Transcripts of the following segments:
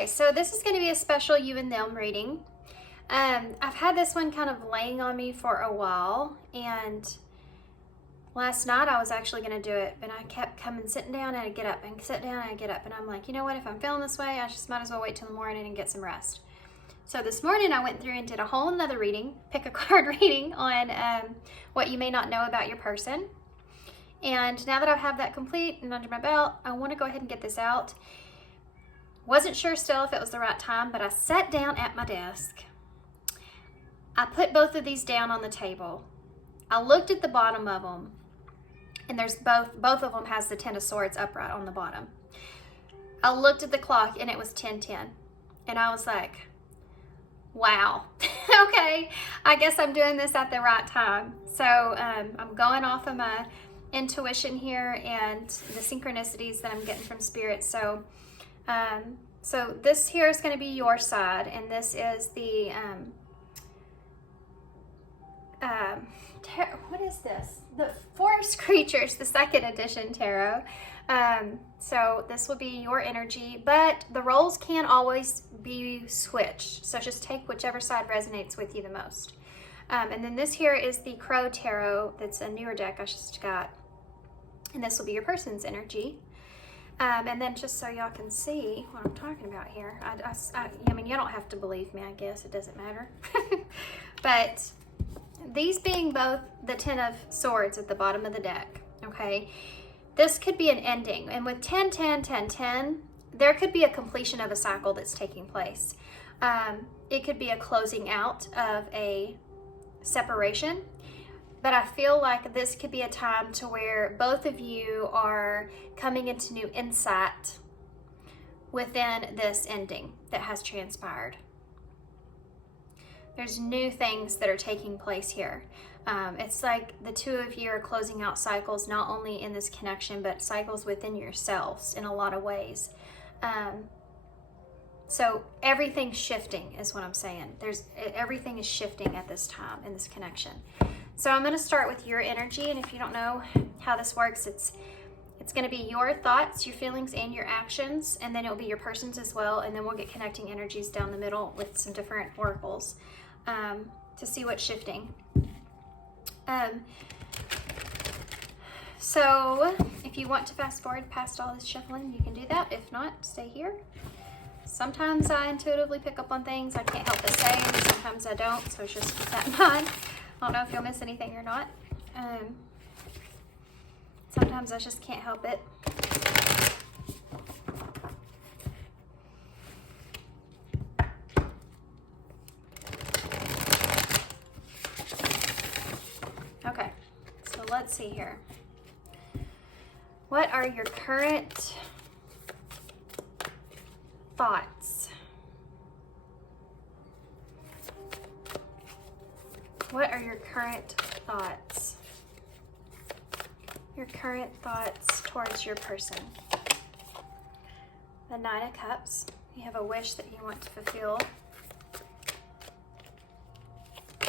Okay, so this is going to be a special you and them reading. I've had this one kind of laying on me for a while, and last night I was actually going to do it, but I kept sitting down, and I'd get up, and sit down, and I'd get up, and I'm like, you know what, if I'm feeling this way, I just might as well wait till the morning and get some rest. So this morning I went through and did a whole another reading, pick a card reading on what you may not know about your person. And now that I have that complete and under my belt, I want to go ahead and get this out. Wasn't sure still if it was the right time, but I sat down at my desk. I put both of these down on the table. I looked at the bottom of them, and there's both of them has the Ten of Swords upright on the bottom. I looked at the clock, and it was 10:10, and I was like, wow, okay, I guess I'm doing this at the right time. So I'm going off of my intuition here and the synchronicities that I'm getting from Spirit. So so this here is going to be your side, and this is the what is this? The Forest Creatures, the second edition tarot. So this will be your energy, but the roles can always be switched. So just take whichever side resonates with you the most. And then this here is the Crow Tarot. That's a newer deck I just got. And this will be your person's energy. And then just so y'all can see what I'm talking about here. I mean, you don't have to believe me, I guess. It doesn't matter. But these being both the Ten of Swords at the bottom of the deck, okay? This could be an ending. And with 10-10-10-10, there could be a completion of a cycle that's taking place. It could be a closing out of a separation. But I feel like this could be a time to where both of you are coming into new insight within this ending that has transpired. There's new things that are taking place here. It's like the two of you are closing out cycles, not only in this connection, but cycles within yourselves in a lot of ways. So everything's shifting is what I'm saying. Everything is shifting at this time in this connection. So I'm going to start with your energy, and if you don't know how this works, it's going to be your thoughts, your feelings, and your actions, and then it'll be your person's as well, and then we'll get connecting energies down the middle with some different oracles to see what's shifting. So if you want to fast forward past all this shuffling, you can do that. If not, stay here. Sometimes I intuitively pick up on things. I can't help but say, and sometimes I don't, so just keep that in mind. I don't know if you'll miss anything or not. Sometimes I just can't help it. Okay, so let's see here. What are your current thoughts? What are your current thoughts? Your current thoughts towards your person. The Nine of Cups. You have a wish that you want to fulfill. You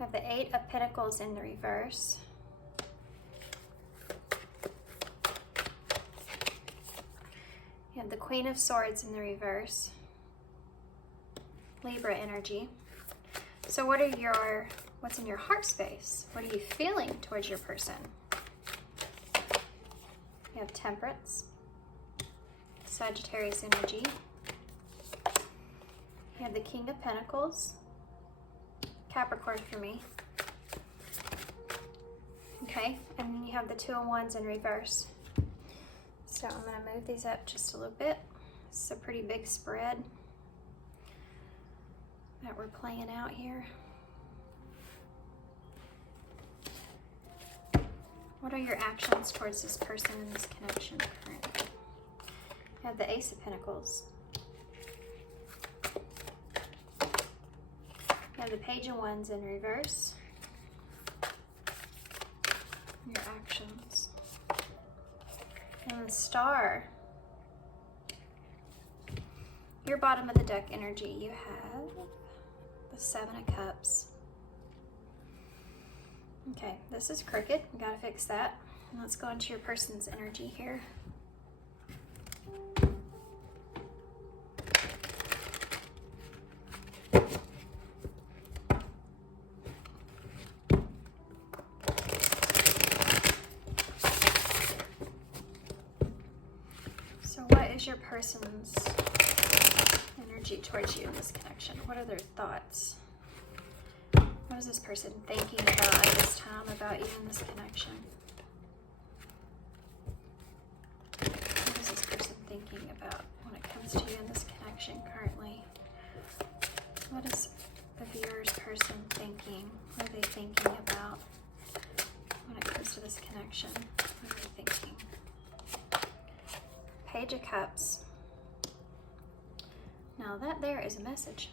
have the Eight of Pentacles in the reverse. You have the Queen of Swords in the reverse. Libra energy. So what's in your heart space? What are you feeling towards your person? You have Temperance, Sagittarius energy. You have the King of Pentacles, Capricorn for me. Okay, and then you have the Two of Wands in reverse. So I'm going to move these up just a little bit. This is a pretty big spread that we're playing out here. What are your actions towards this person in this connection currently? You have the Ace of Pentacles. You have the Page of Wands in reverse. Your actions. And the Star. Your bottom of the deck energy, you have the Seven of Cups. Okay, this is crooked. We gotta fix that. And let's go into your person's energy here. your person's energy towards you in this connection? What are their thoughts? What is this person thinking about at this time about you in this connection? What is this person thinking about when it comes to you in this connection currently? What is the viewer's person thinking? What are they thinking about when it comes to this connection? What are they thinking? Page of Cups. Now that there is a message.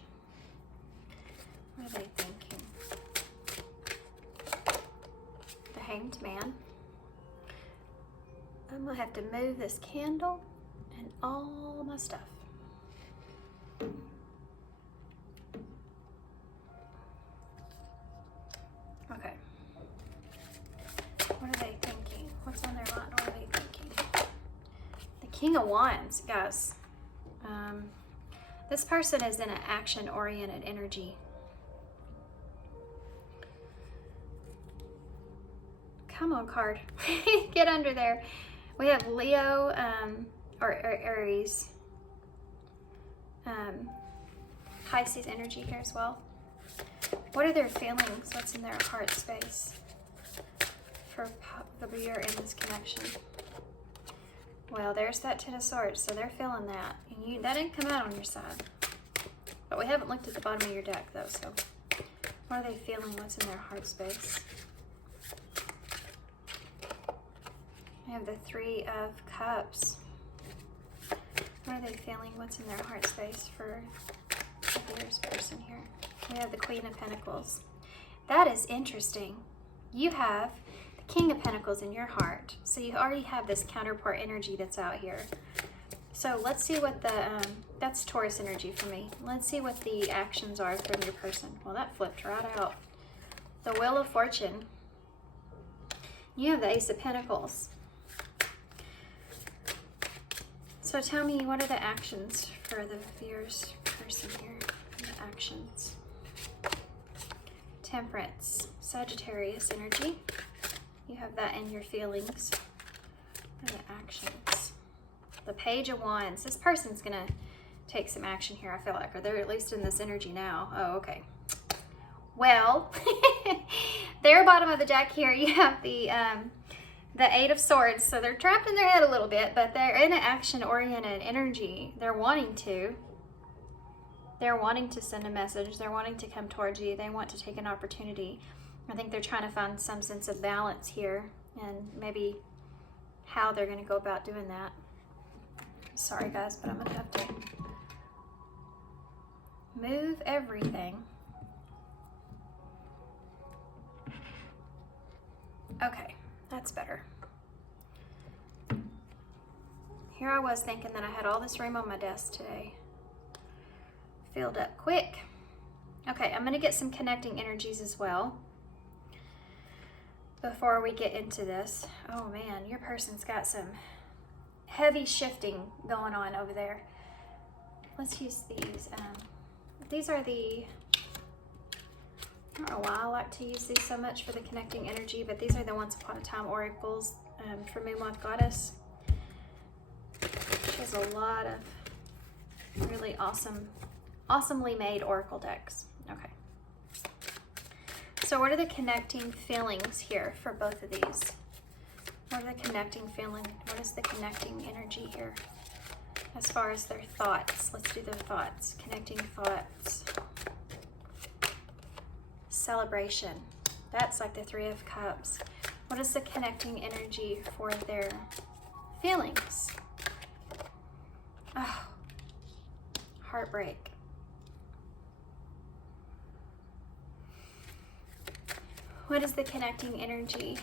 What are they thinking? The Hanged Man. I'm gonna have to move this candle and all my stuff. Okay. What are they thinking? What's on their mind? What are they thinking? The King of Wands, guys. This person is in an action-oriented energy. Come on, card. Get under there. We have Leo or Aries. Pisces energy here as well. What are their feelings? What's in their heart space for the viewer in this connection? Well, there's that Ten of Swords, so they're feeling that. And that didn't come out on your side. But we haven't looked at the bottom of your deck, though, so what are they feeling? What's in their heart space? We have the Three of Cups. What are they feeling? What's in their heart space for the viewer's person here? We have the Queen of Pentacles. That is interesting. You have the King of Pentacles in your heart. So you already have this counterpart energy that's out here. So let's see what the, that's Taurus energy for me. Let's see what the actions are from your person. Well, that flipped right out. The Wheel of Fortune. You have the Ace of Pentacles. So tell me, what are the actions for the viewer's person here? The actions. Temperance, Sagittarius energy. You have that in your feelings. What are the actions? The Page of Wands. This person's gonna take some action here, I feel like, or they're at least in this energy now. Oh, okay. Well, their bottom of the deck here, you have the Eight of Swords. So they're trapped in their head a little bit, but they're in an action-oriented energy. They're wanting to send a message. They're wanting to come towards you. They want to take an opportunity. I think they're trying to find some sense of balance here and maybe how they're going to go about doing that. Sorry, guys, but I'm going to have to move everything. Okay, that's better. Here I was thinking that I had all this room on my desk today. Filled up quick. Okay, I'm going to get some connecting energies as well before we get into this. Oh man, your person's got some heavy shifting going on over there. Let's use these. These are the, I don't know why I like to use these so much for the connecting energy, but these are the Once Upon a Time Oracles for Moon Month Goddess. She has a lot of really awesomely made oracle decks. Okay. So what are the connecting feelings here for both of these? What are the connecting feeling? What is the connecting energy here? As far as their thoughts, let's do their thoughts. Connecting thoughts. Celebration. That's like the Three of Cups. What is the connecting energy for their feelings? Oh, heartbreak. What is the connecting energy?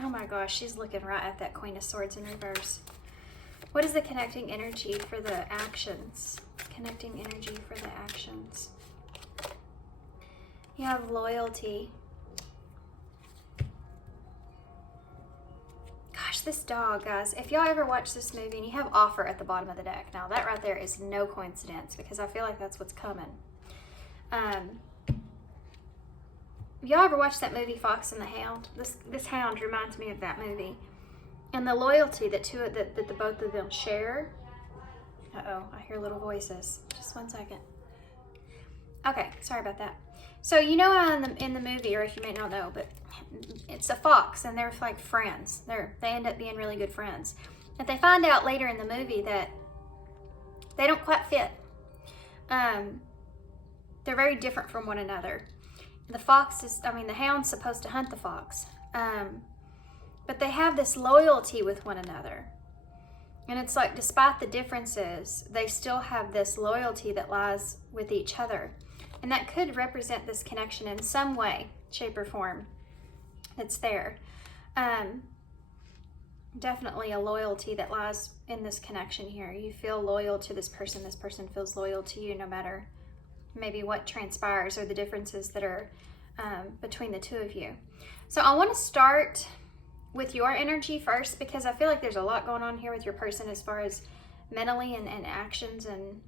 Oh my gosh, she's looking right at that Queen of Swords in reverse. What is the connecting energy for the actions? Connecting energy for the actions. You have loyalty. Gosh, this dog, guys. If y'all ever watch this movie and you have Offer at the bottom of the deck, now that right there is no coincidence because I feel like that's what's coming. Y'all ever watch that movie Fox and the Hound? This hound reminds me of that movie. and the loyalty that the both of them share. Uh-oh, I hear little voices. Just one second. Okay, sorry about that. So you know how in the movie, or if you may not know, but it's a fox and they're like friends. They end up being really good friends. But they find out later in the movie that they don't quite fit. They're very different from one another. The hound's supposed to hunt the fox. But they have this loyalty with one another. And it's like, despite the differences, they still have this loyalty that lies with each other. And that could represent this connection in some way, shape, or form that's there. Definitely a loyalty that lies in this connection here. You feel loyal to this person feels loyal to you, no matter maybe what transpires or the differences that are between the two of you. So I want to start with your energy first, because I feel like there's a lot going on here with your person as far as mentally and actions and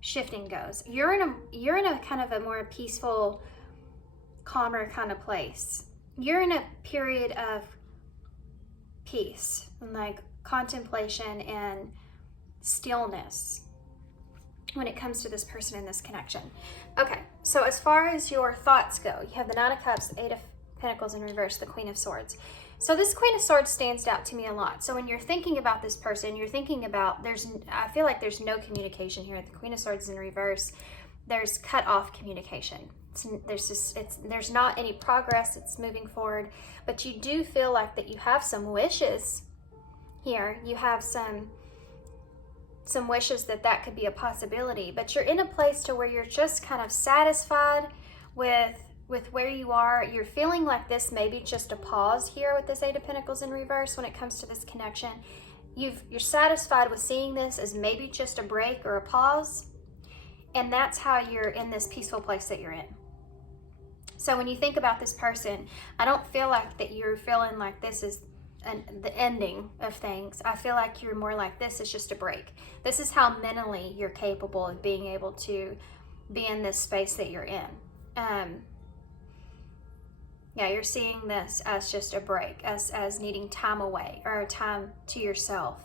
shifting goes. You're in a kind of a more peaceful, calmer kind of place. You're in a period of peace and like contemplation and stillness when it comes to this person and this connection. Okay, so as far as your thoughts go, you have the Nine of Cups, the Eight of Pentacles in reverse, the Queen of Swords. So this Queen of Swords stands out to me a lot. So when you're thinking about this person, you're thinking about, I feel like there's no communication here. The Queen of Swords in reverse, there's cut off communication. There's not any progress, it's moving forward, but you do feel like that you have some wishes here. You have some wishes that could be a possibility, but you're in a place to where you're just kind of satisfied with where you are. You're feeling like this may be just a pause here with this Eight of Pentacles in reverse when it comes to this connection. You're satisfied with seeing this as maybe just a break or a pause, and that's how you're in this peaceful place that you're in. So when you think about this person, I don't feel like that you're feeling like this is the ending of things. I feel like you're more like this is just a break. This is how mentally you're capable of being able to be in this space that you're in. Yeah, you're seeing this as just a break, as needing time away or time to yourself.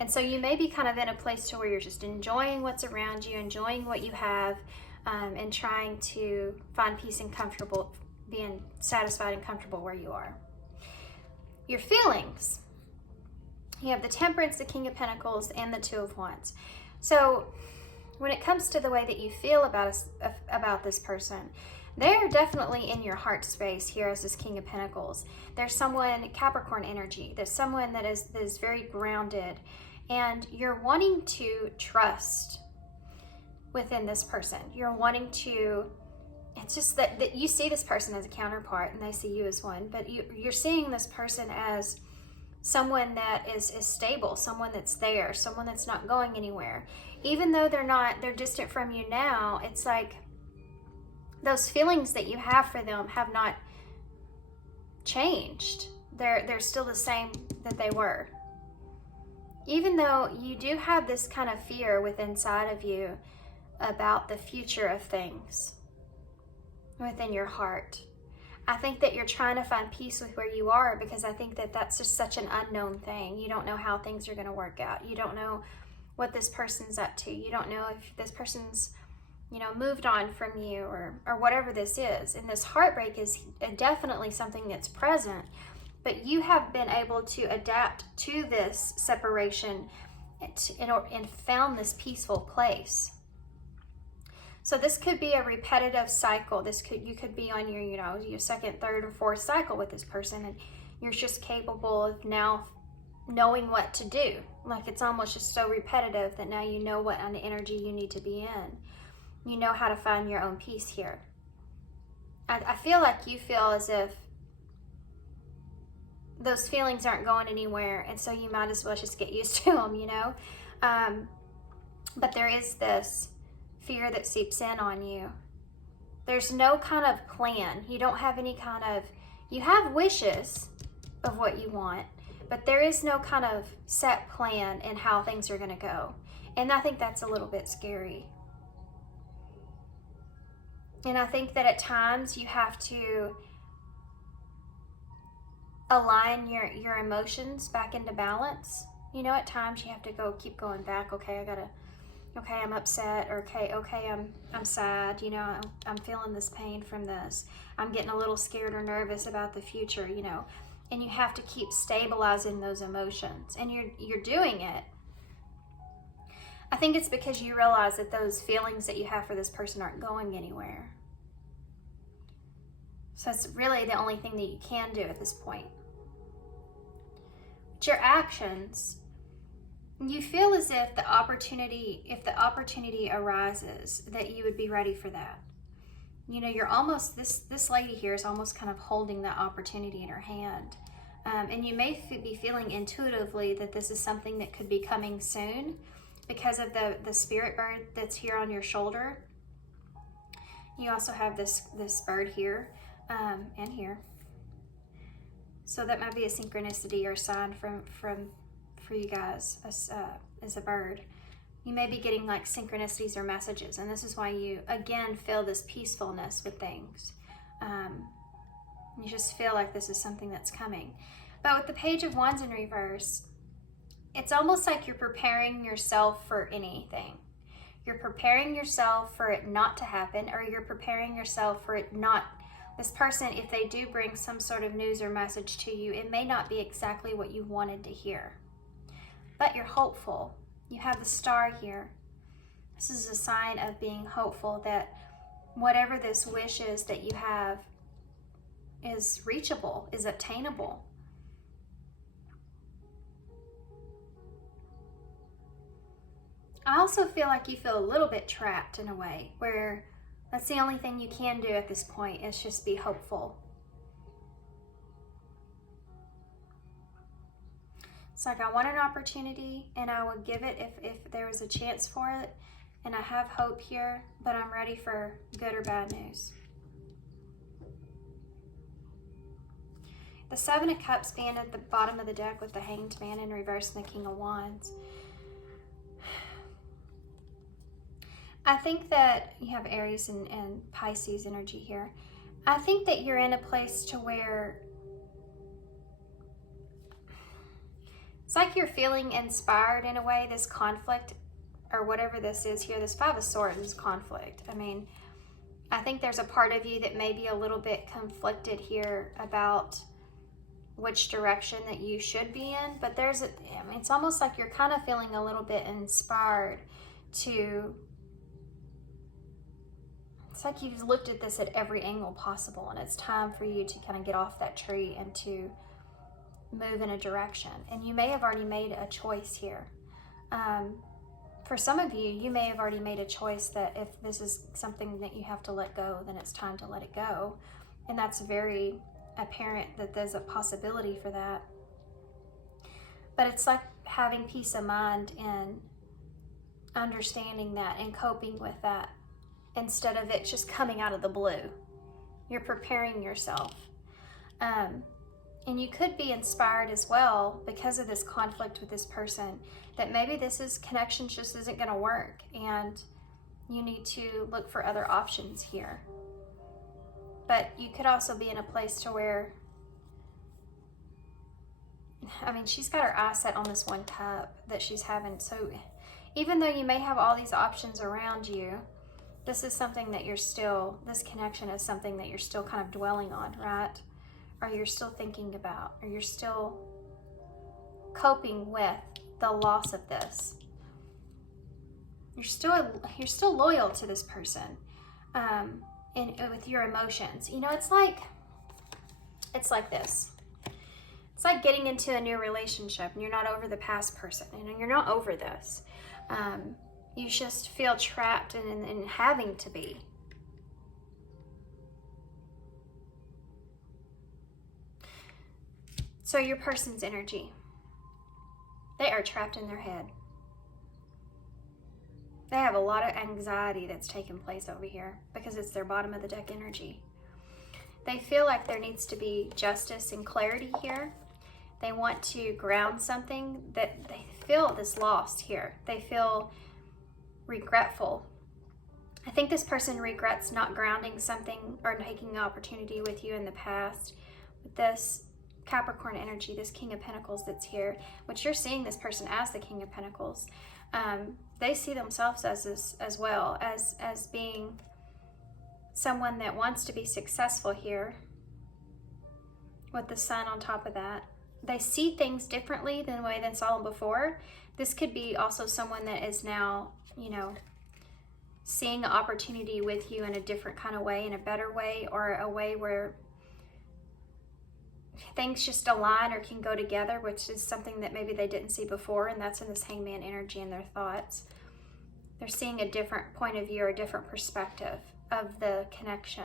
And so you may be kind of in a place to where you're just enjoying what's around you, enjoying what you have, and trying to find peace and comfortable, being satisfied and comfortable where you are. Your feelings. You have the Temperance, the King of Pentacles, and the Two of Wands. So when it comes to the way that you feel about this person, they're definitely in your heart space here as this King of Pentacles. There's someone, Capricorn energy. There's someone that is very grounded, and you're wanting to trust within this person. You're wanting to, it's just that you see this person as a counterpart and they see you as one, but you're seeing this person as someone that is stable, someone that's there, someone that's not going anywhere. Even though they're distant from you now, it's like those feelings that you have for them have not changed. They're still the same that they were. Even though you do have this kind of fear within inside of you about the future of things within your heart. I think that you're trying to find peace with where you are, because I think that that's just such an unknown thing. You don't know how things are going to work out. You don't know what this person's up to. You don't know if this person's, moved on from you or whatever this is. And this heartbreak is definitely something that's present, but you have been able to adapt to this separation and found this peaceful place. So this could be a repetitive cycle. You could be on your second, third, or fourth cycle with this person, and you're just capable of now knowing what to do. Like it's almost just so repetitive that now you know what kind of energy you need to be in. You know how to find your own peace here. I feel like you feel as if those feelings aren't going anywhere, and so you might as well just get used to them, but there is this fear that seeps in on you. There's no kind of plan. You don't have any kind of, you have wishes of what you want, but there is no kind of set plan in how things are going to go. And I think that's a little bit scary. And I think that at times you have to align your emotions back into balance. You know, at times you have to keep going back. Okay, okay, I'm upset. Or okay, I'm sad. You know, I'm feeling this pain from this. I'm getting a little scared or nervous about the future, you know. And you have to keep stabilizing those emotions. And you're doing it. I think it's because you realize that those feelings that you have for this person aren't going anywhere. So it's really the only thing that you can do at this point. But your actions, you feel as if the opportunity arises, that you would be ready for that. You know, you're almost, this lady here is almost kind of holding that opportunity in her hand. And you may be feeling intuitively that this is something that could be coming soon because of the spirit bird that's here on your shoulder. You also have this bird here and here. So that might be a synchronicity or a sign for you guys as a bird. You may be getting like synchronicities or messages, and this is why you again feel this peacefulness with things. You just feel like this is something that's coming. But with the Page of Wands in reverse, it's almost like you're preparing yourself for anything. You're preparing yourself for it not to happen, or you're preparing yourself for it not. This person, if they do bring some sort of news or message to you, it may not be exactly what you wanted to hear. But you're hopeful. You have the star here. This is a sign of being hopeful that whatever this wish is that you have is reachable, is obtainable. I also feel like you feel a little bit trapped in a way, where that's the only thing you can do at this point is just be hopeful. It's like I want an opportunity and I would give it if there was a chance for it, and I have hope here, but I'm ready for good or bad news. The Seven of Cups being at the bottom of the deck with the Hanged Man in reverse and the King of Wands. I think that you have Aries and Pisces energy here. I think that you're in a place to where it's like you're feeling inspired in a way. This conflict or whatever this is here, this Five of Swords is conflict. I mean, I think there's a part of you that may be a little bit conflicted here about which direction that you should be in, but it's almost like you're kind of feeling a little bit inspired to, it's like you've looked at this at every angle possible, and it's time for you to kind of get off that tree and to move in a direction. And you may have already made a choice here. For some of you, you may have already made a choice that if this is something that you have to let go, then it's time to let it go. And that's very apparent that there's a possibility for that. But it's like having peace of mind and understanding that and coping with that, instead of it just coming out of the blue. You're preparing yourself. And you could be inspired as well because of this conflict with this person, that maybe connection just isn't going to work and you need to look for other options here. But you could also be in a place to where, I mean, she's got her eye set on this one cup that she's having. So even though you may have all these options around you, this is something that this connection is something that you're still kind of dwelling on, right? Or you're still thinking about, or you're still coping with the loss of this. You're still loyal to this person, and with your emotions. You know, it's like this. It's like getting into a new relationship and you're not over the past person, and you're not over this. You just feel trapped in having to be. So your person's energy, they are trapped in their head. They have a lot of anxiety that's taking place over here because it's their bottom of the deck energy. They feel like there needs to be justice and clarity here. They want to ground something, that they feel this lost here. They feel regretful. I think this person regrets not grounding something or taking an opportunity with you in the past. With this Capricorn energy, this King of Pentacles that's here, which you're seeing this person as the King of Pentacles. They see themselves as well, as being someone that wants to be successful here, with the Sun on top of that. They see things differently than the way they saw them before. This could be also someone that is now, you know, seeing an opportunity with you in a different kind of way, in a better way, or a way where things just align or can go together, which is something that maybe they didn't see before, and that's in this Hangman energy in their thoughts. They're seeing a different point of view or a different perspective of the connection.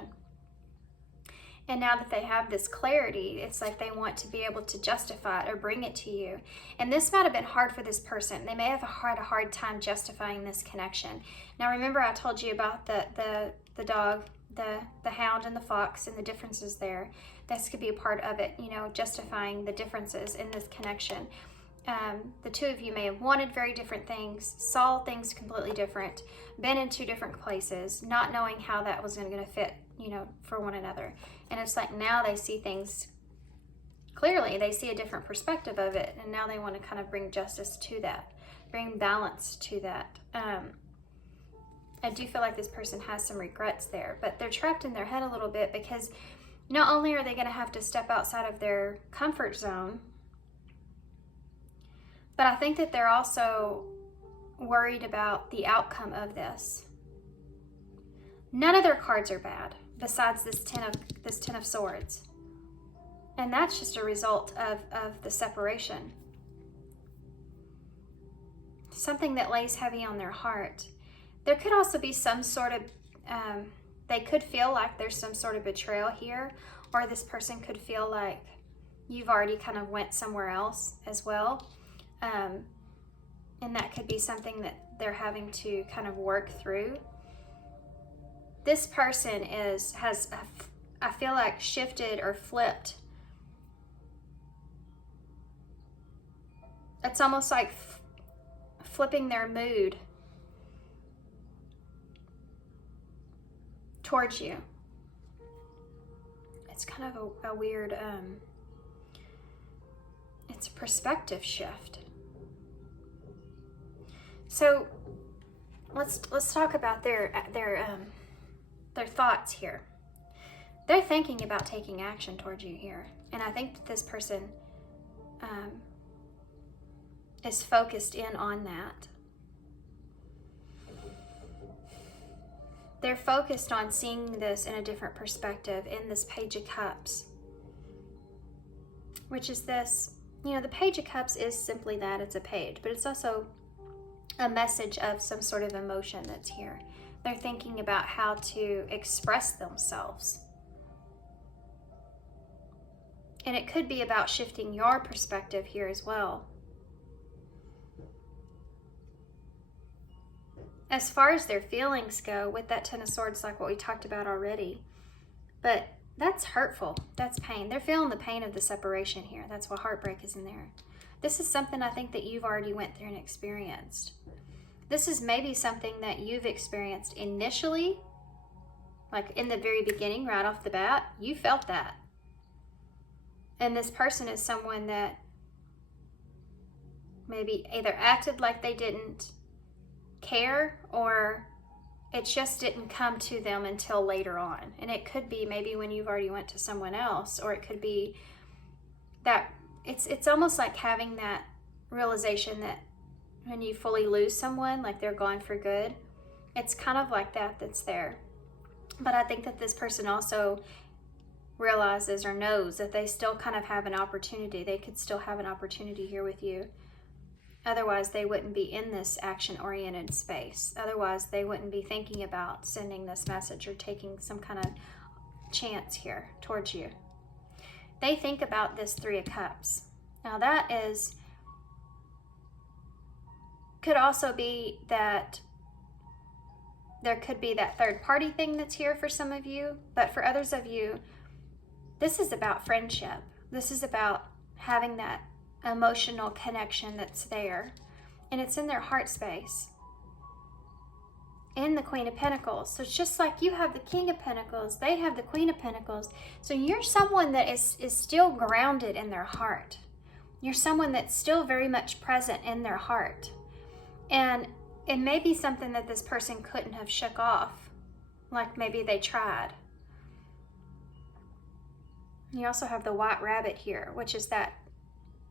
And now that they have this clarity, it's like they want to be able to justify it or bring it to you. And this might have been hard for this person. They may have had a hard time justifying this connection. Now remember, I told you about the dog, the hound and the fox, and the differences there. This could be a part of it, you know, justifying the differences in this connection. The two of you may have wanted very different things, saw things completely different, been in two different places, not knowing how that was going to fit, you know, for one another. And it's like now they see things clearly. They see a different perspective of it, and now they want to kind of bring justice to that, bring balance to that. I do feel like this person has some regrets there, but they're trapped in their head a little bit, because not only are they going to have to step outside of their comfort zone, but I think that they're also worried about the outcome of this. None of their cards are bad, besides this Ten of Swords. And that's just a result of the separation. Something that lays heavy on their heart. There could also be some sort of, they could feel like there's some sort of betrayal here, or this person could feel like you've already kind of went somewhere else as well. And that could be something that they're having to kind of work through. This person has I feel like shifted or flipped. It's almost like flipping their mood towards you. It's kind of a weird, it's a perspective shift. So let's talk about their thoughts here. They're thinking about taking action towards you here, and I think that this person is focused in on that. They're focused on seeing this in a different perspective in this Page of Cups, which is this, you know, the Page of Cups is simply that, it's a page, but it's also a message of some sort of emotion that's here. They're thinking about how to express themselves. And it could be about shifting your perspective here as well. As far as their feelings go, with that Ten of Swords, like what we talked about already, but that's hurtful. That's pain. They're feeling the pain of the separation here. That's why heartbreak is in there. This is something I think that you've already went through and experienced. This is maybe something that you've experienced initially, like in the very beginning, right off the bat. You felt that. And this person is someone that maybe either acted like they didn't care, or it just didn't come to them until later on. And it could be maybe when you've already went to someone else, or it could be that it's almost like having that realization that when you fully lose someone, like they're gone for good. It's kind of like that that's there. But I think that this person also realizes or knows that they still kind of have an opportunity. They could still have an opportunity here with you. Otherwise, they wouldn't be in this action-oriented space. Otherwise, they wouldn't be thinking about sending this message or taking some kind of chance here towards you. They think about this Three of Cups. Now that could also be that there could be that third party thing that's here for some of you, but for others of you, this is about friendship. This is about having that emotional connection that's there, and it's in their heart space. and the Queen of Pentacles. So it's just like you have the King of Pentacles, they have the Queen of Pentacles. So you're someone that is still grounded in their heart. You're someone that's still very much present in their heart. And it may be something that this person couldn't have shook off, like maybe they tried. You also have the White Rabbit here, which is that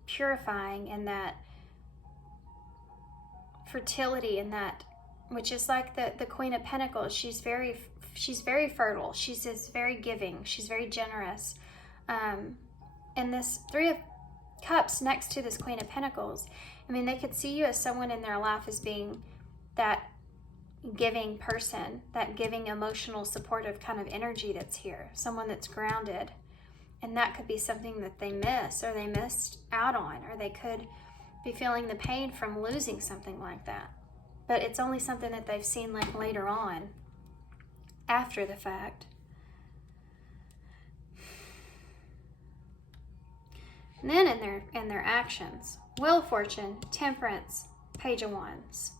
purifying and that fertility and that, which is like the Queen of Pentacles. She's very fertile. She's just very giving. She's very generous. And this Three of Cups next to this Queen of Pentacles, I mean, they could see you as someone in their life as being that giving person, that giving, emotional, supportive kind of energy that's here, someone that's grounded. And that could be something that they miss, or they missed out on, or they could be feeling the pain from losing something like that. But it's only something that they've seen like later on, after the fact. And then in their actions, Wheel of Fortune, Temperance, Page of Wands.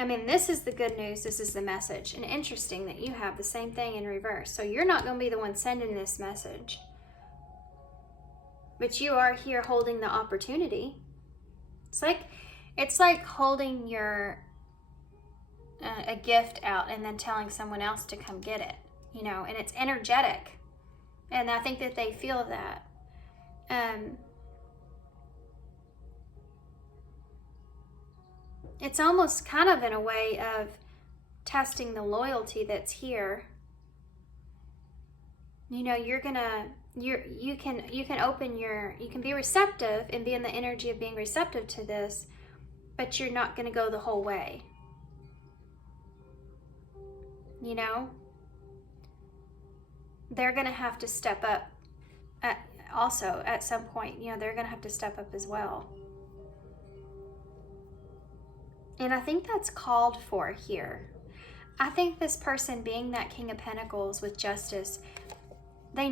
I mean, this is the good news. This is the message. And interesting that you have the same thing in reverse. So you're not going to be the one sending this message. But you are here holding the opportunity. It's like holding your a gift out and then telling someone else to come get it. You know, and it's energetic. And I think that they feel that. It's almost kind of in a way of testing the loyalty that's here. You know, you can be receptive and be in the energy of being receptive to this, but you're not going to go the whole way. You know, they're going to have to step up also at some point. You know, they're going to have to step up as well. And I think that's called for here. I think this person, being that King of Pentacles with justice, I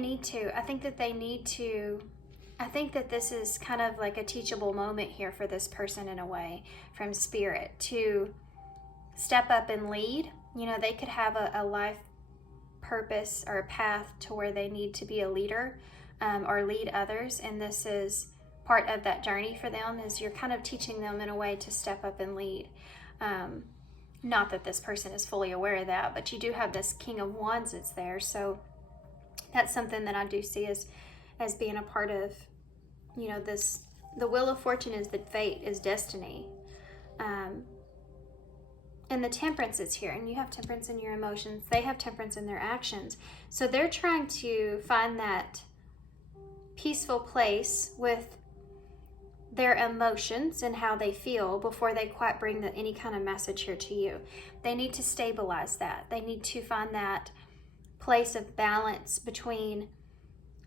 think that this is kind of like a teachable moment here for this person in a way, from Spirit, to step up and lead. You know, they could have a life purpose or a path to where they need to be a leader or lead others. And this is part of that journey for them, is you're kind of teaching them in a way to step up and lead. Not that this person is fully aware of that, but you do have this King of Wands that's there. So that's something that I do see as being a part of, you know, this. The Wheel of Fortune is the fate, is destiny. And the Temperance is here, and you have Temperance in your emotions. They have Temperance in their actions. So they're trying to find that peaceful place with their emotions and how they feel before they quite bring any kind of message here to you. They need to stabilize that. They need to find that place of balance between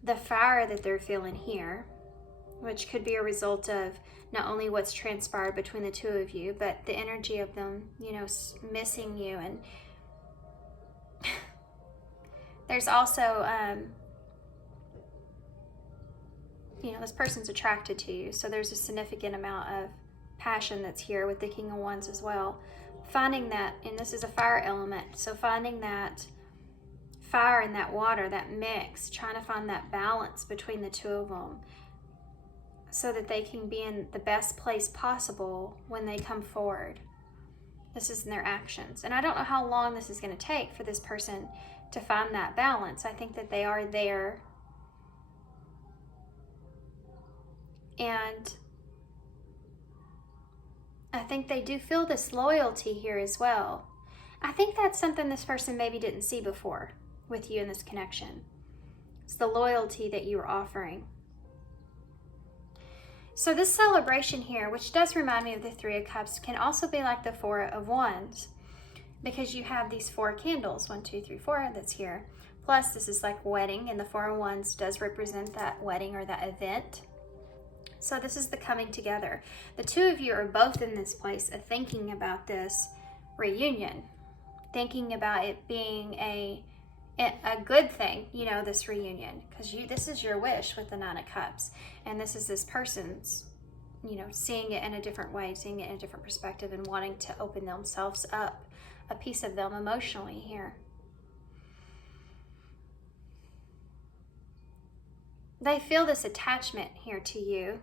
the fire that they're feeling here, which could be a result of not only what's transpired between the two of you, but the energy of them, you know, missing you. And there's also, you know, this person's attracted to you. So there's a significant amount of passion that's here with the King of Wands as well. Finding that, and this is a fire element, so finding that fire and that water, that mix, trying to find that balance between the two of them so that they can be in the best place possible when they come forward. This is in their actions. And I don't know how long this is going to take for this person to find that balance. I think that they are there. And I think they do feel this loyalty here as well. I think that's something this person maybe didn't see before with you in this connection. It's the loyalty that you are offering. So this celebration here, which does remind me of the Three of Cups, can also be like the Four of Wands, because you have these 4 candles, 1, 2, 3, 4, that's here. Plus this is like wedding, and the Four of Wands does represent that wedding or that event. So this is the coming together. The two of you are both in this place of thinking about this reunion, thinking about it being a good thing, you know, this reunion, because this is your wish with the Nine of Cups, and this is this person's, you know, seeing it in a different way, seeing it in a different perspective, and wanting to open themselves up a piece of them emotionally here. They feel this attachment here to you,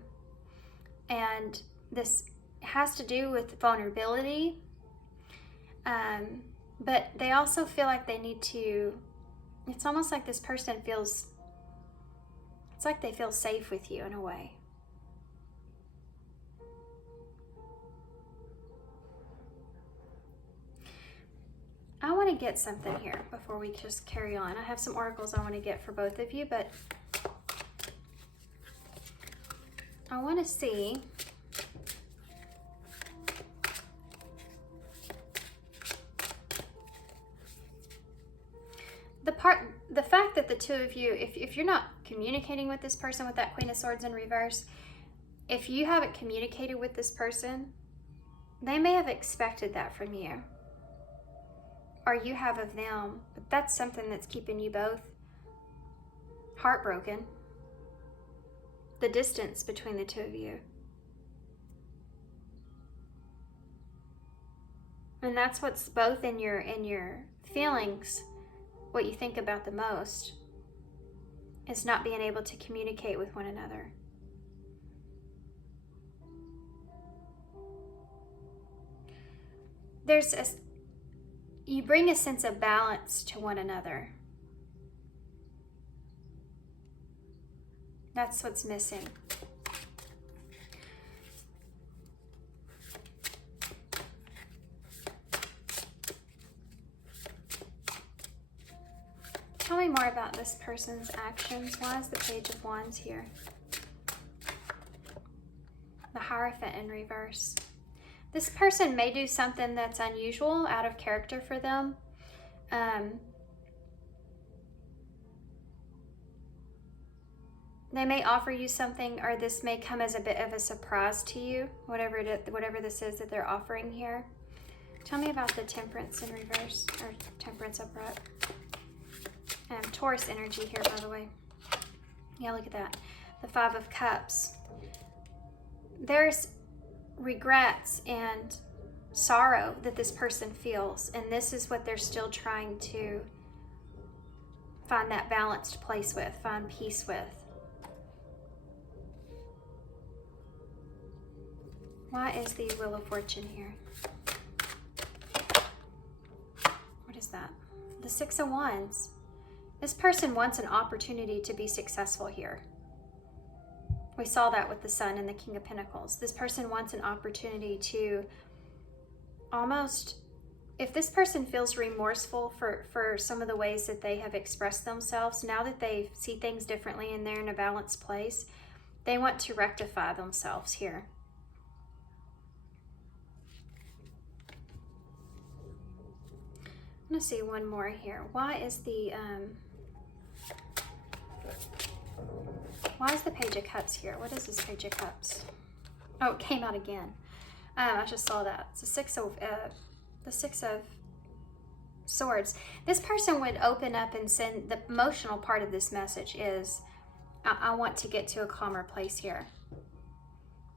and this has to do with vulnerability, but they also feel like they need to, it's almost like this person feels, it's like they feel safe with you in a way. I want to get something here before we just carry on. I have some oracles I want to get for both of you, but I want to see the fact that the two of you, if you're not communicating with this person with that Queen of Swords in reverse, if you haven't communicated with this person, they may have expected that from you, or you have of them, but that's something that's keeping you both heartbroken. The distance between the two of you. And that's what's both in your feelings, what you think about the most, is not being able to communicate with one another. You bring a sense of balance to one another. That's what's missing. Tell me more about this person's actions. Why is the Page of Wands here? The Hierophant in reverse. This person may do something that's unusual, out of character for them. They may offer you something, or this may come as a bit of a surprise to you, whatever this is that they're offering here. Tell me about the Temperance in reverse, or Temperance upright. Taurus energy here, by the way. Yeah, look at that. The Five of Cups. There's regrets and sorrow that this person feels, and this is what they're still trying to find that balanced place with, find peace with. Why is the Wheel of Fortune here? What is that? The Six of Wands. This person wants an opportunity to be successful here. We saw that with the Sun and the King of Pentacles. This person wants an opportunity to almost, if this person feels remorseful for some of the ways that they have expressed themselves, now that they see things differently and they're in a balanced place, they want to rectify themselves here. I'm going to see one more here. Why is the Page of Cups here? What is this Page of Cups? Oh, it came out again. I just saw that. It's the Six of Swords. This person would open up and send, the emotional part of this message is, I want to get to a calmer place here.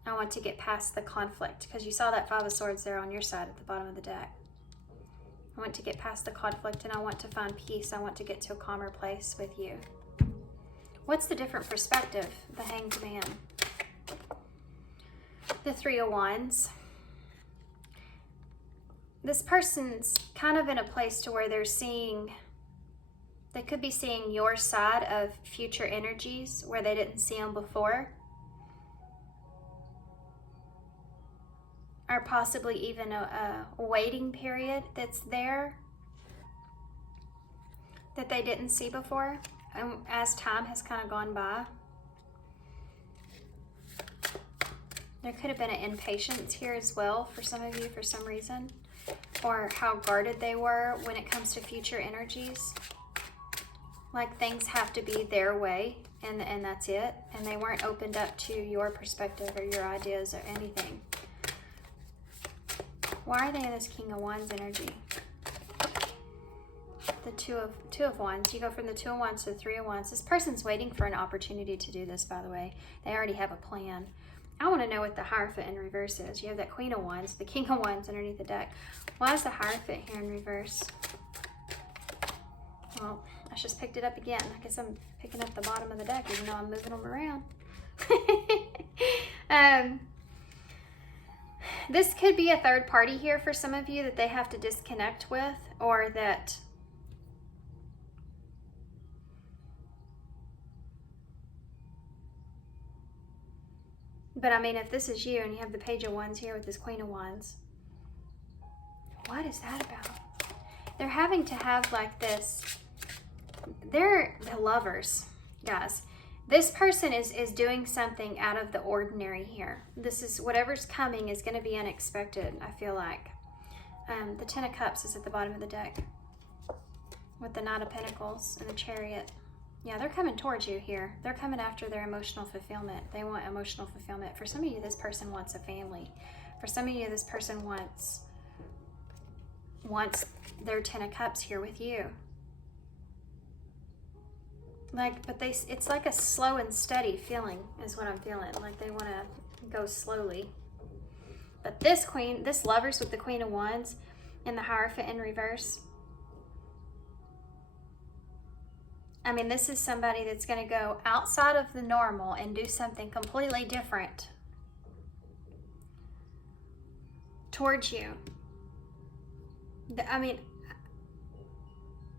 I want to get past the conflict, because you saw that Five of Swords there on your side at the bottom of the deck. I want to get past the conflict, and I want to find peace. I want to get to a calmer place with you. What's the different perspective? The Hanged Man. The Three of Wands. This person's kind of in a place to where they're seeing, they could be seeing your side of future energies where they didn't see them before. Or possibly even a waiting period that's there that they didn't see before, as time has kind of gone by. There could have been an impatience here as well for some of you for some reason, or how guarded they were when it comes to future energies. Like things have to be their way, and that's it, and they weren't opened up to your perspective or your ideas or anything. Why are they in this King of Wands energy? The Two of Wands. You go from the Two of Wands to the Three of Wands. This person's waiting for an opportunity to do this, by the way. They already have a plan. I want to know what the Hierophant in reverse is. You have that Queen of Wands, the King of Wands underneath the deck. Why is the Hierophant here in reverse? Well, I just picked it up again. I guess I'm picking up the bottom of the deck even though I'm moving them around. This could be a third party here for some of you that they have to disconnect with, or that but I mean, if this is you and you have the Page of Wands here with this Queen of Wands, what is that about? They're having to have like this, they're the lovers, guys. This person is doing something out of the ordinary here. This is, whatever's coming is going to be unexpected, I feel like. The Ten of Cups is at the bottom of the deck with the Knight of Pentacles and the Chariot. Yeah, they're coming towards you here. They're coming after their emotional fulfillment. They want emotional fulfillment. For some of you, this person wants a family. For some of you, this person wants their Ten of Cups here with you. Like, but it's like a slow and steady feeling is what I'm feeling. Like they want to go slowly. But this queen, this lovers with the Queen of Wands and the Hierophant in reverse. I mean, this is somebody that's going to go outside of the normal and do something completely different towards you. I mean,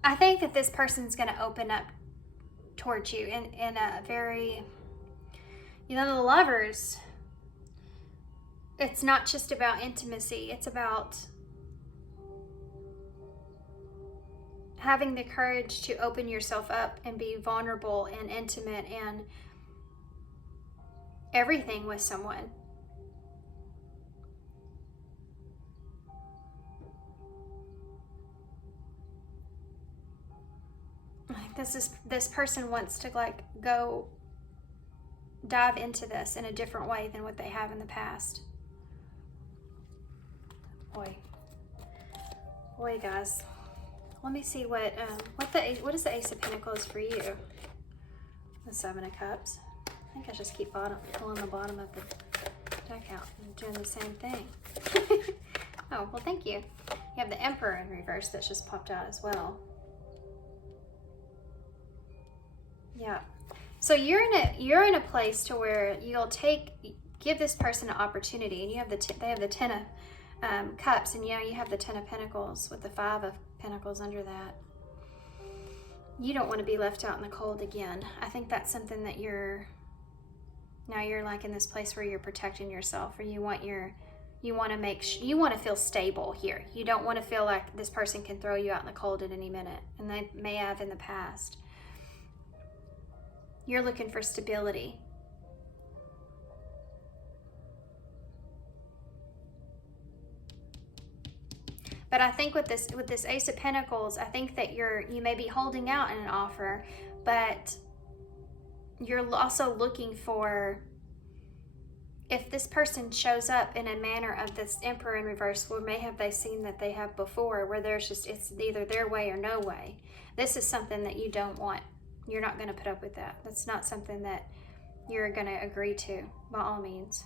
I think that this person's going to open up towards you in a very, you know, the lovers, it's not just about intimacy, it's about having the courage to open yourself up and be vulnerable and intimate and everything with someone. This person wants to like go dive into this in a different way than what they have in the past. Boy, guys, let me see what is the Ace of Pentacles for you? The Seven of Cups. I think I just keep pulling the bottom of the deck out and doing the same thing. Oh, well, thank you. You have the Emperor in reverse that's just popped out as well. Yeah. So you're in a place to where you'll give this person an opportunity, and you have they have the Ten of Cups, and you have the Ten of Pentacles with the Five of Pentacles under that. You don't want to be left out in the cold again. I think that's something that you're like in this place where you're protecting yourself, or you want to feel stable here. You don't want to feel like this person can throw you out in the cold at any minute, and they may have in the past. You're looking for stability. But I think with this Ace of Pentacles, I think that you may be holding out in an offer, but you're also looking for, if this person shows up in a manner of this Emperor in reverse, where may have they seen that they have before, where it's either their way or no way. This is something that you don't want. You're not going to put up with that. That's not something that you're going to agree to, by all means.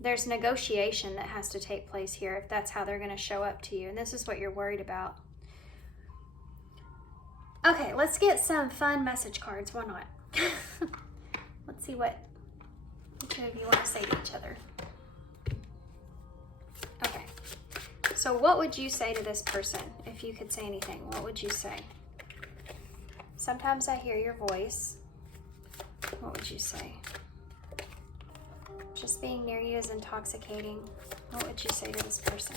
There's negotiation that has to take place here if that's how they're going to show up to you. And this is what you're worried about. Okay, let's get some fun message cards. Why not? Let's see what the two of you want to say to each other. Okay. So what would you say to this person if you could say anything? What would you say? Sometimes I hear your voice. What would you say? Just being near you is intoxicating. What would you say to this person?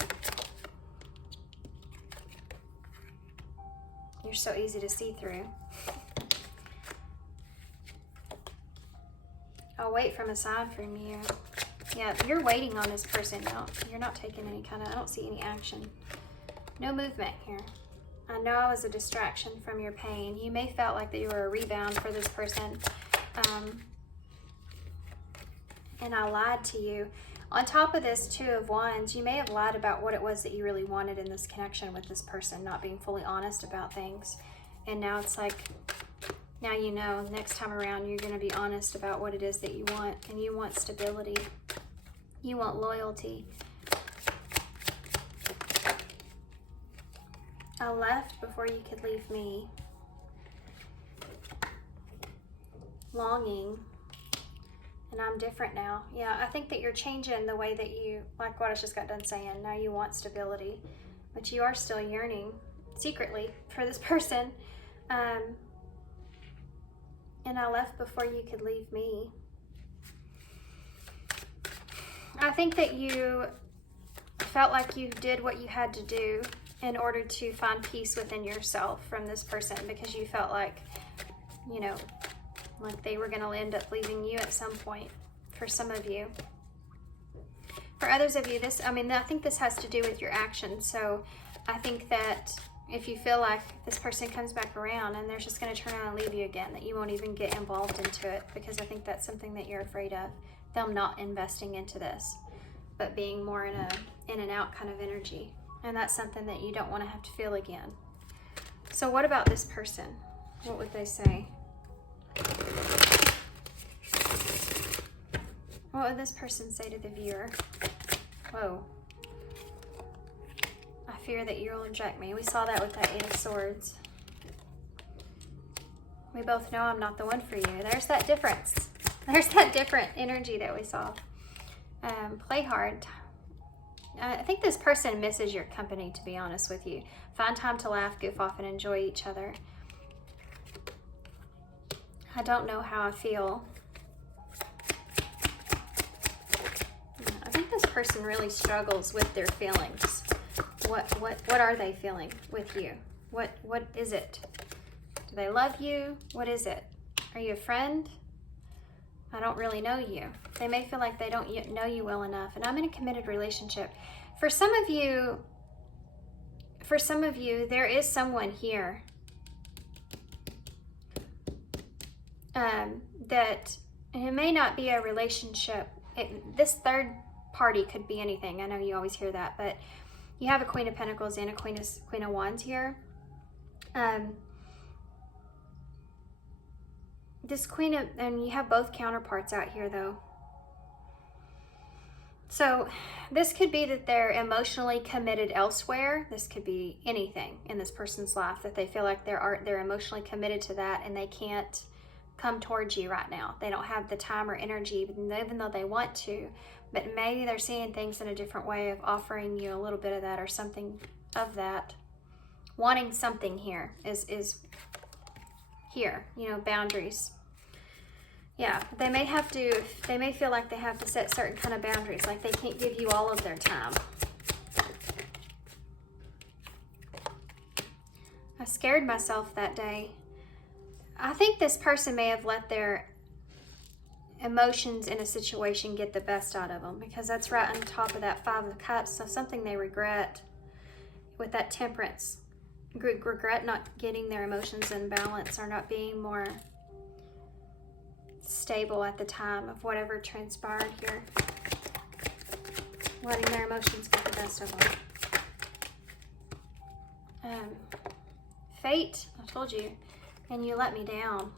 You're so easy to see through. I'll wait from a sign from you. Yeah, you're waiting on this person. You're not taking any I don't see any action. No movement here. I know I was a distraction from your pain. You may felt like that you were a rebound for this person. And I lied to you. On top of this Two of Wands, you may have lied about what it was that you really wanted in this connection with this person, not being fully honest about things. And now it's like Now you know next time around you're going to be honest about what it is that you want, and you want stability. You want loyalty. I left before you could leave me. Longing. And I'm different now. Yeah, I think that you're changing the way that you, like what I just got done saying, now you want stability. But you are still yearning, secretly, for this person. And I left before you could leave me. I think that you felt like you did what you had to do in order to find peace within yourself from this person, because you felt like, you know, like they were going to end up leaving you at some point, for some of you. For others of you, this, I mean, I think this has to do with your actions. So I think that if you feel like this person comes back around and they're just going to turn around and leave you again, that you won't even get involved into it, because I think that's something that you're afraid of, them not investing into this, but being more in a in and out kind of energy. And that's something that you don't want to have to feel again. So what about this person? What would they say? What would this person say to the viewer? Whoa. I fear that you'll reject me. We saw that with that Eight of Swords. We both know I'm not the one for you. There's that difference. There's that different energy that we saw. Play hard. I think this person misses your company, to be honest with you. Find time to laugh, goof off, and enjoy each other. I don't know how I feel. I think this person really struggles with their feelings. What are they feeling with you? What is it? Do they love you? What is it? Are you a friend? I don't really know you. They may feel like they don't know you well enough. And I'm in a committed relationship. For some of you, there is someone here that, and it may not be a relationship. This third party could be anything. I know you always hear that, but you have a Queen of Pentacles and a Queen of Wands here. This Queen of, and you have both counterparts out here though. So this could be that they're emotionally committed elsewhere. This could be anything in this person's life, that they feel like they're emotionally committed to that and they can't come towards you right now. They don't have the time or energy, even though they want to, but maybe they're seeing things in a different way of offering you a little bit of that or something of that. Wanting something here is here, you know, boundaries. Yeah, they may feel like they have to set certain kind of boundaries, like they can't give you all of their time. I scared myself that day. I think this person may have let their emotions in a situation get the best out of them, because that's right on top of that Five of Cups, so something they regret with that Temperance. Regret not getting their emotions in balance or not being more stable at the time of whatever transpired here. Letting their emotions get the best of them. Fate, I told you, and you let me down.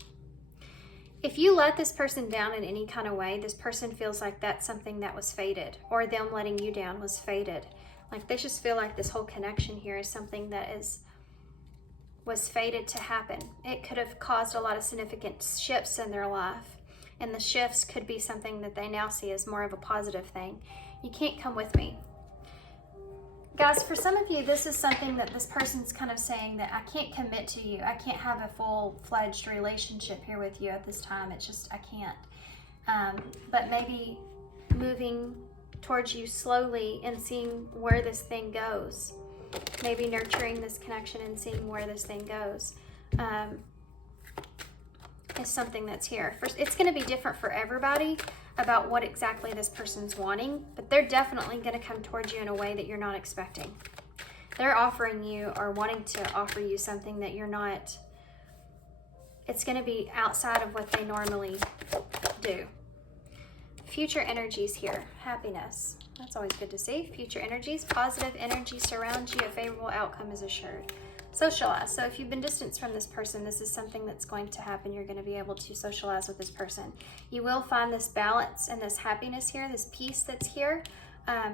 If you let this person down in any kind of way, this person feels like that's something that was fated, or them letting you down was fated. Like they just feel like this whole connection here is something that was fated to happen. It could have caused a lot of significant shifts in their life, and the shifts could be something that they now see as more of a positive thing. You can't come with me. Guys, for some of you, this is something that this person's kind of saying that I can't commit to you. I can't have a full-fledged relationship here with you at this time. It's just, I can't. But maybe moving towards you slowly and seeing where this thing goes. Maybe nurturing this connection and seeing where this thing goes is something that's here. First, it's going to be different for everybody about what exactly this person's wanting, but they're definitely going to come towards you in a way that you're not expecting. They're offering you or wanting to offer you something that you're not, it's going to be outside of what they normally do. Future energies here. Happiness. That's always good to see. Future energies. Positive energy surrounds you. A favorable outcome is assured. Socialize. So if you've been distanced from this person, this is something that's going to happen. You're going to be able to socialize with this person. You will find this balance and this happiness here, this peace that's here.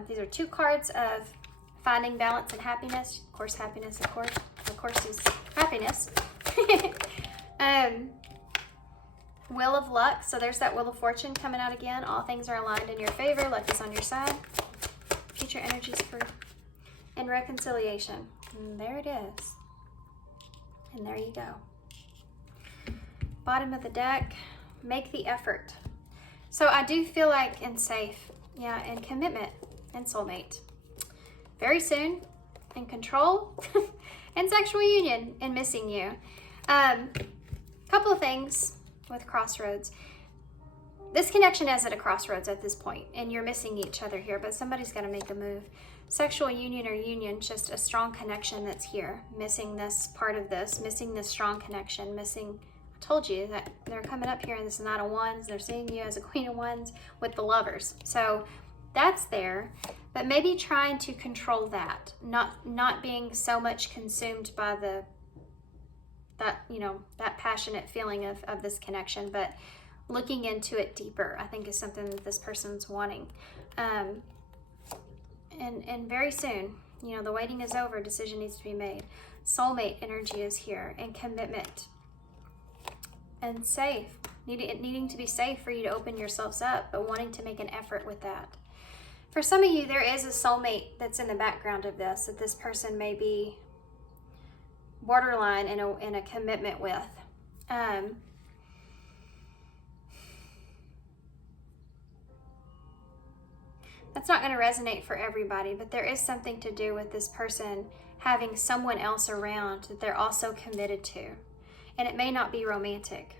These are 2 cards of finding balance and happiness. Of course, happiness, of course is happiness. Wheel of luck. So there's that wheel of fortune coming out again. All things are aligned in your favor. Luck is on your side. Future energies for and reconciliation. And there it is. And there you go. Bottom of the deck, make the effort. So I do feel like and safe, yeah, and commitment and soulmate. Very soon, and control, and sexual union, and missing you. Couple of things with crossroads. This connection is at a crossroads at this point, and you're missing each other here, but somebody's got to make a move. Sexual union or union, just a strong connection that's here. Missing this part of this, missing this strong connection, missing, I told you that they're coming up here in this Knight of Wands. They're seeing you as a Queen of Wands with the Lovers. So that's there, but maybe trying to control that, not being so much consumed by that passionate feeling of this connection, but looking into it deeper, I think, is something that this person's wanting. And very soon, the waiting is over, decision needs to be made. Soulmate energy is here, and commitment, and safe, needing to be safe for you to open yourselves up, but wanting to make an effort with that. For some of you, there is a soulmate that's in the background of this, that this person may be borderline in a commitment with. That's not going to resonate for everybody, but there is something to do with this person having someone else around that they're also committed to. And it may not be romantic,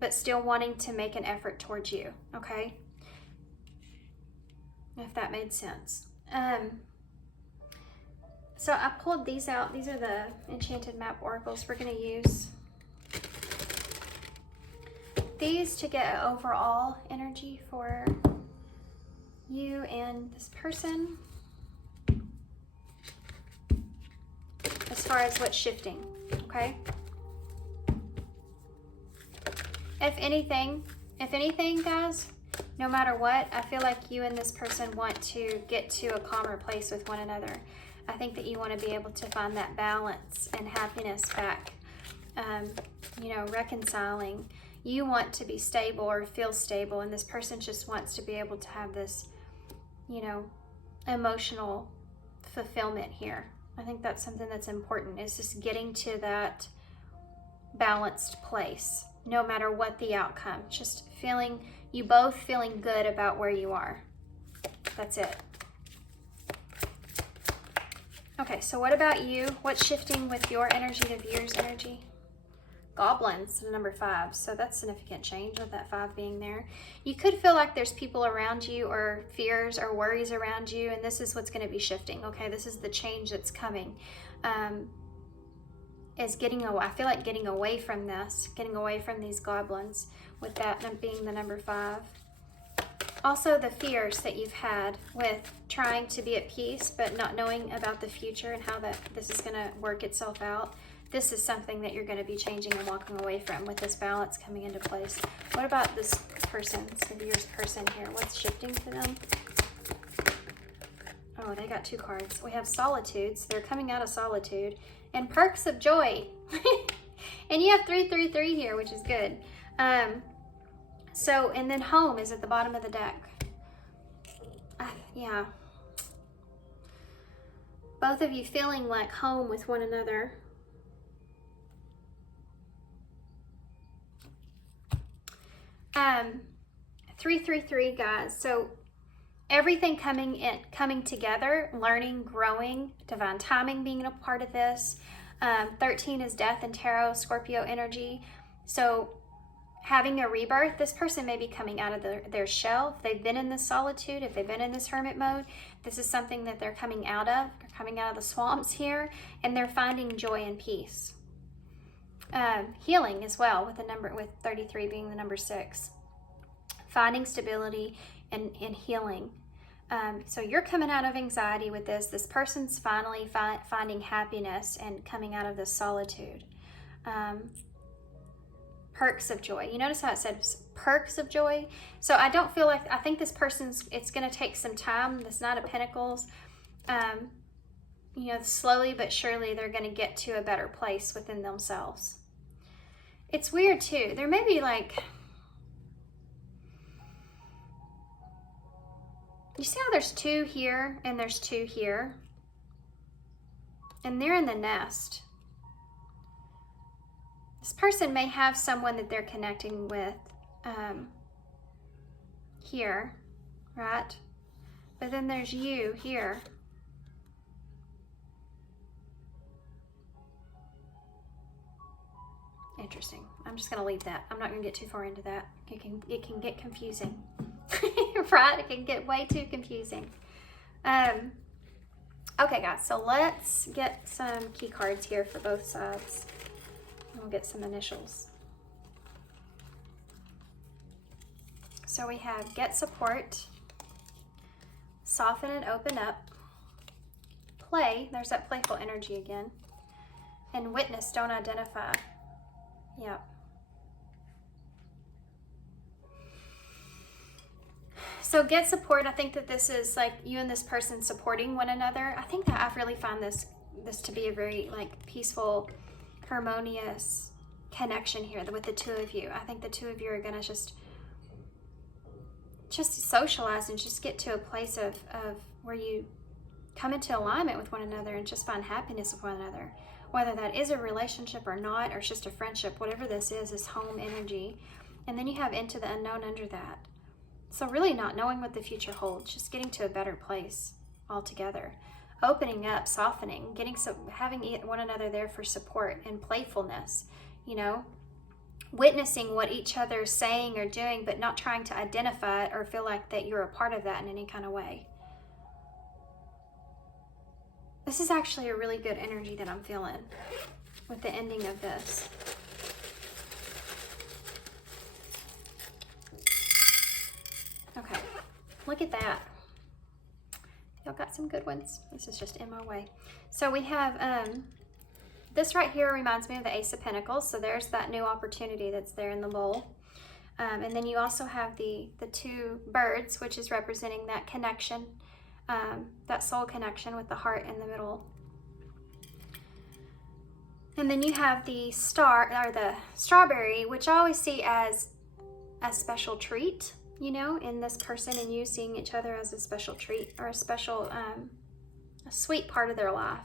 but still wanting to make an effort towards you, okay? If that made sense. So I pulled these out. These are the Enchanted Map Oracles. We're going to use these to get an overall energy for you and this person as far as what's shifting, okay? If anything, guys, no matter what, I feel like you and this person want to get to a calmer place with one another. I think that you want to be able to find that balance and happiness back, reconciling. You want to be stable or feel stable, and this person just wants to be able to have this, emotional fulfillment here. I think that's something that's important, is just getting to that balanced place, no matter what the outcome. Just you both feeling good about where you are. That's it. Okay, so what about you? What's shifting with your energy to viewer's energy? Goblins, number 5. So that's significant change with that 5 being there. You could feel like there's people around you, or fears or worries around you, and this is what's going to be shifting. Okay, this is the change that's coming. Is getting away. I feel like getting away from this, getting away from these goblins, with that being the number 5. Also, the fears that you've had with trying to be at peace, but not knowing about the future and how this is going to work itself out. This is something that you're going to be changing and walking away from with this balance coming into place. What about this person, the viewer's person here? What's shifting to them? Oh, they got 2 cards. We have solitudes. They're coming out of solitude. And perks of joy. And you have 333 here, which is good. And then home is at the bottom of the deck. Yeah. Both of you feeling like home with one another. Um, 333, guys. So everything coming together, learning, growing, divine timing being a part of this. 13 is death and tarot, Scorpio energy. So having a rebirth, this person may be coming out of their shell. If they've been in this solitude, if they've been in this hermit mode, this is something that they're coming out of. They're coming out of the swamps here, and they're finding joy and peace. Healing as well, with 33 being the number 6. Finding stability and healing. So you're coming out of anxiety with this. This person's finally finding happiness and coming out of this solitude. Perks of joy. You notice how it said perks of joy? So I don't feel like, I think this person's, it's going to take some time. This Knight of Pentacles, you know, slowly but surely they're going to get to a better place within themselves. It's weird too. There may be like, you see how there's 2 here and there's 2 here? And they're in the nest. This person may have someone that they're connecting with here, right? But then there's you here. Interesting. I'm just going to leave that. I'm not going to get too far into that. It can get confusing. Right? It can get way too confusing. Okay, guys. So let's get some key cards here for both sides. We'll get some initials. So we have get support, soften and open up, play, there's that playful energy again, and witness, don't identify. Yep. So get support, I think that this is like you and this person supporting one another. I think that I really find this to be a very like peaceful, harmonious connection here with the 2 of you. I think the 2 of you are gonna just socialize and just get to a place of where you come into alignment with one another and just find happiness with one another. Whether that is a relationship or not, or it's just a friendship, whatever this is home energy. And then you have into the unknown under that. So really not knowing what the future holds, just getting to a better place altogether. Opening up, softening, having one another there for support and playfulness, you know, witnessing what each other is saying or doing, but not trying to identify it or feel like that you're a part of that in any kind of way. This is actually a really good energy that I'm feeling with the ending of this. Okay, look at that. Y'all got some good ones. This is just in my way. So we have this right here reminds me of the Ace of Pentacles. So there's that new opportunity that's there in the bowl. And then you also have the 2 birds, which is representing that connection, that soul connection with the heart in the middle. And then you have the star, or the strawberry, which I always see as a special treat, you know, in this person and you seeing each other as a special treat or a special, a sweet part of their life.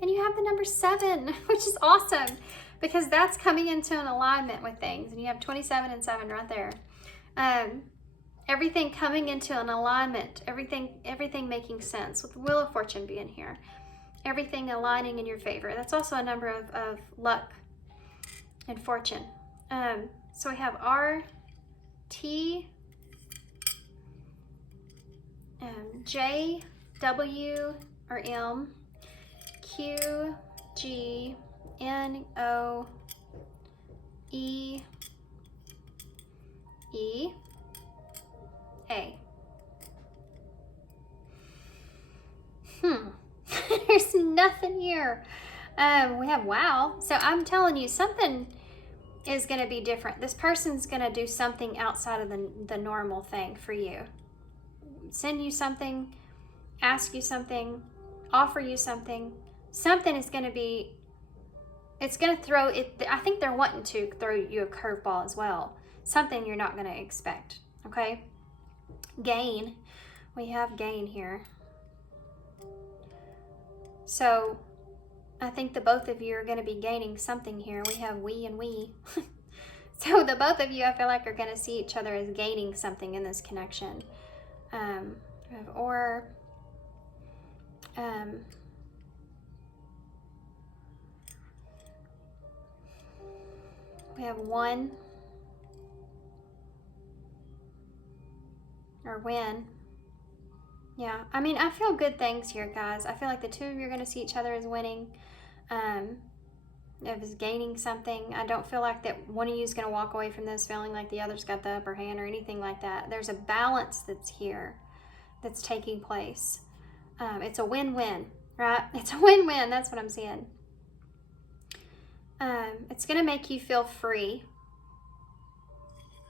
And you have the number 7, which is awesome because that's coming into an alignment with things. And you have 27 and 7 right there. Everything coming into an alignment, everything making sense, with the Wheel of Fortune being here. Everything aligning in your favor. That's also a number of luck and fortune. So we have R, T, J, W, or M, Q, G, N, O, E, E, A. There's nothing here. We have wow. So I'm telling you, something is going to be different. This person's going to do something outside of the normal thing for you. Send you something, ask you something, offer you something. Something is going to be, it's going to throw it. I think they're wanting to throw you a curveball as well. Something you're not going to expect. Okay. Gain. We have gain here. So I think the both of you are going to be gaining something here. We have we and we. So the both of you, I feel like, are going to see each other as gaining something in this connection. We have or. We have one. Or when. Yeah, I mean, I feel good things here, guys. I feel like the 2 of you are going to see each other as winning, as gaining something. I don't feel like that one of you is going to walk away from this feeling like the other's got the upper hand or anything like that. There's a balance that's here. that's taking place. It's a win-win, right? It's a win-win. That's what I'm saying. It's going to make you feel free.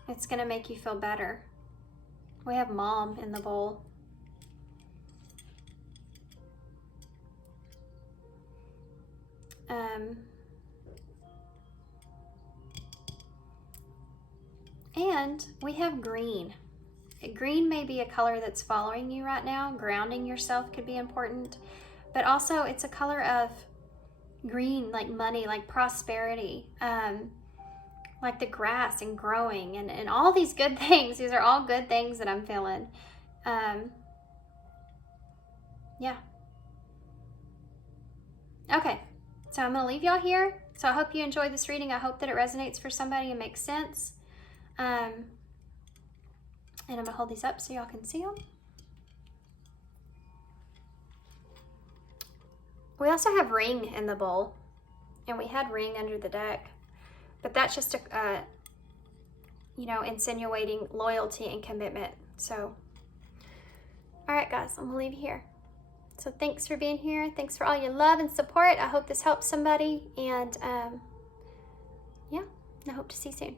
It's going to make you feel better. We have Mom in the bowl. And we have green. Green may be a color that's following you right now. Grounding yourself could be important. But also it's a color of green, like money, like prosperity, like the grass and growing and all these good things. These are all good things that I'm feeling. Yeah. Okay, so I'm going to leave y'all here. So I hope you enjoyed this reading. I hope that it resonates for somebody and makes sense. And I'm going to hold these up so y'all can see them. We also have Ring in the bowl, and we had Ring under the deck, but that's just a, you know, insinuating loyalty and commitment. So, all right, guys, I'm gonna leave you here. So thanks for being here. Thanks for all your love and support. I hope this helps somebody, and yeah, I hope to see you soon.